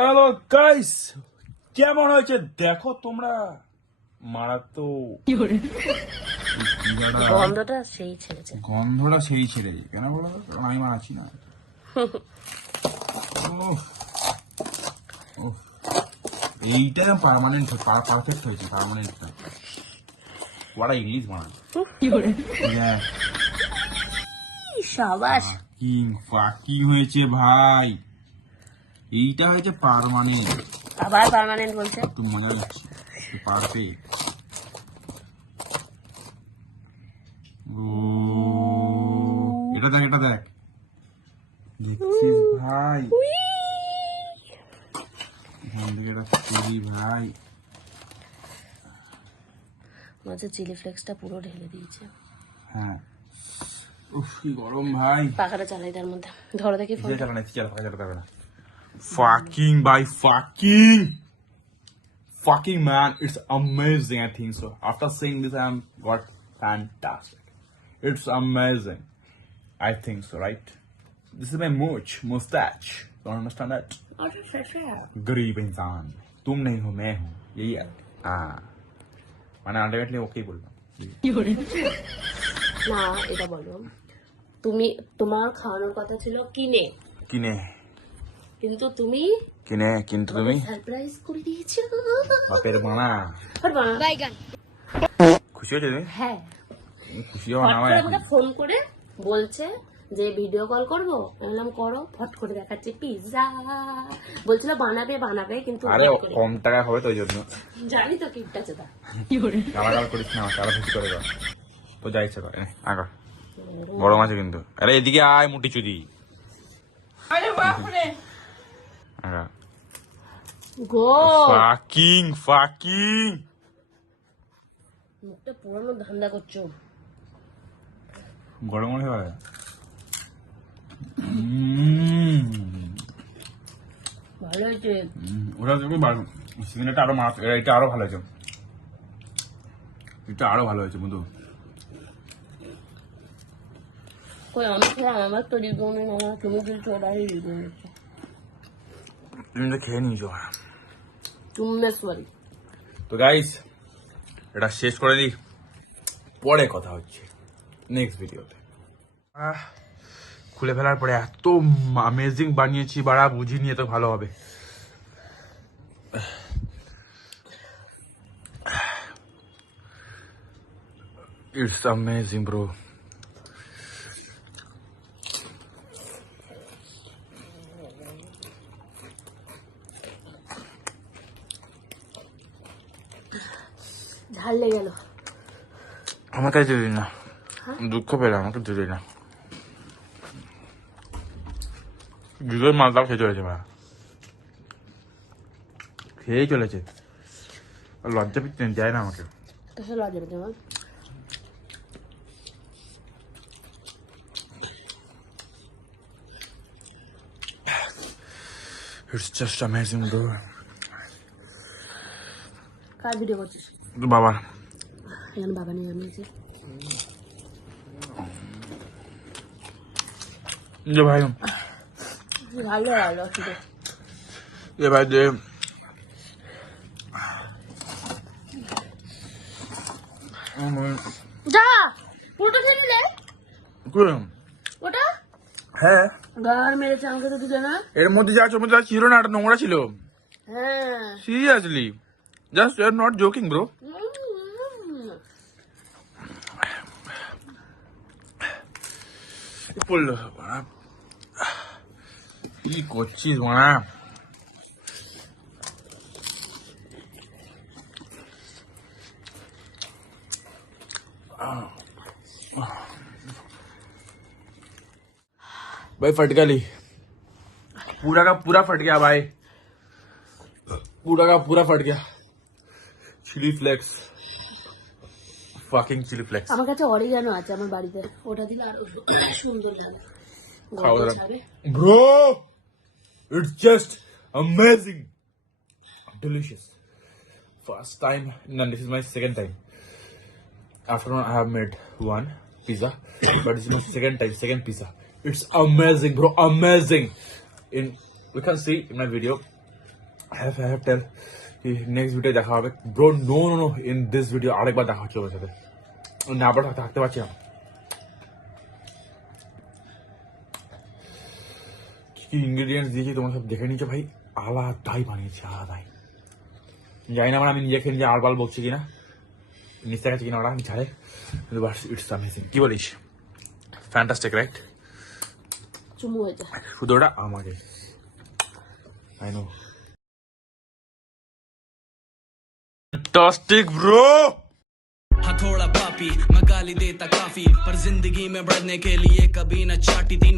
Hello guys, কেমন হয়েছে দেখো তোমরা। মারাত্মক গন্ধটা সেই ছেড়েছে। গন্ধটা সেই ছেড়ে দিই কেন বলো তো? কারণ আমি মারাচ্ছি না। উফ, উফ। এইটা পার্মানেন্ট পারফেক্ট হয়েছে পার্মানেন্টটা। ওরা ইংলিশ বানায় সাবাস। ফাকিং হয়েছে ভাই। এইটা হয়েছে পার্মানেন্ট। আবার পার্মানেন্ট বলছে। একটু মজা লাগছে, পারফেক্ট। এটা দেখ, এটা দেখ, দেখছিস ভাই? এখান থেকে এটা করি ভাই। মাঝে চিলি ফ্লেক্সটা পুরো ঢেলে দিয়েছে। হ্যাঁ, উফ কি গরম ভাই। পাখাটা চালাই তার মধ্যে। ধরো দেখি ফোন। চালা যাবে না। Fucking by fucking man, it's amazing. I think so. After seeing this, I'm got fantastic. It's amazing. I think so, right? This is my mustache. Don't understand that? गरीब इंसान तुम नहीं हो मैं हूँ, यही है। मैंने अल्टीमेटली ओके बोल रहा। না, এটা বলো, তুমি তোমার খাওয়ানোর কথা ছিল কিনে, কিন্তু তুমি সারপ্রাইজ করে দিয়েছো। বাপের মানা বাইগান। খুশি হয়েছে তুমি? হ্যাঁ, খুশি হওয়া না হয়। আমাকে ফোন করে বলছে যে ভিডিও কল করবো। বললাম করো। ফট করে দেখাচ্ছে পিৎজা। বলছিল বানাবে কিন্তু আরে কম টাকা হবে তো ওই জন্য। জানি তো কিপটা চেতা। গালাগাল করিস না, কারা খুশি করে দাও তো, যা ইচ্ছা করে আগা। গরম আছে কিন্তু। আরে এদিকে আয় মুটি চুদি। আগা গো ফাকিং মুখটা পুরানো ধান্দা করছো। গরম হয়ে গেল। ভালো হয়েছে। ওটা সিগনেটা আরো মার, এটা আরো ভালো হয়েছে, এটা আরো ভালো হয়েছে বন্ধু। কই আমি খেলাম, আমার তো রিভিউ নেই না, তুমি দিচ্ছ ওটাই রিভিউ নিচ্ছ। তুমি তো খেয়ে নিয়েছো। তুমি সরি। তো গাইস, এটা শেষ করে দিই, পরে কথা হচ্ছে নেক্সট ভিডিওতে। খুলে ফেলার পরে এত অ্যামেজিং বানিয়েছি, বাড়া বুঝিনি এত ভালো হবে। It's amazing bro. ঝাল লেগে গেল। আমাকে দিলি না, দুঃখ পেলে আমাকে দিলি না। দুধের মালটাও খেয়ে চলেছে ভাই, খেয়েই চলেছে। লজ্জা পিছনে যায় না আমাকে। কিসে লজ্জা পেতে আমার? It's just amazing bro. Car video করছিস? বাবা এখন বাবা নিয়ে আনিয়েছি। যে ভাই ভালো ভালো শুধু যে ভাই যে যা উল্টো খেয়ে নিলে ওটা। হ্যাঁ, গার মেরেছে আমাকে তো দিলে না। এর মধ্যে যা চমৎকার যা ছিল না, একটা নোংরা ছিল। হ্যাঁ seriously, just you are not joking bro. পড়লো কি করছিস মানা? भाई फट गया ली, पूरा का पूरा फट गया भाई, पूरा का पूरा फट गया। Chilli flakes, fucking chilli flakes. আমার কাছে অরিগানো আছে আমার বাড়িতে, ওটা দিলে আরো সুন্দর লাগে। Bro it's just amazing, delicious. First time, no, this is my second time. After I have made one pizza, but this is my second pizza. It's amazing, bro, amazing. You can see in my video, I have tell next video দেখা হবে bro. No in this video আরেকবার দেখা হচ্ছে ওর সাথে, না আবার থাকতে পারছি না। কি ইনগ্রেডিয়েন্টস দিয়েছি তোমার সব দেখে নিচ্ছ ভাই, আলাদাই বানিয়েছি, আলাদাই। জানি না আমি নিজে খেয়ে নিজে আলবাল বকছি কিনা, নিচে গেছে কিনা ওরা ছাড়ে, কিন্তু বাট ইটস অ্যামেজিং। কি বলিস? Fantastic right? চুমু হয়ে যায় শুধু ওটা আমাকে, আই নো। Fantastic bro. हथौड़ा पापी मैं गाली देता काफी, पर जिंदगी में बढ़ने के लिए कभी न चाटी 3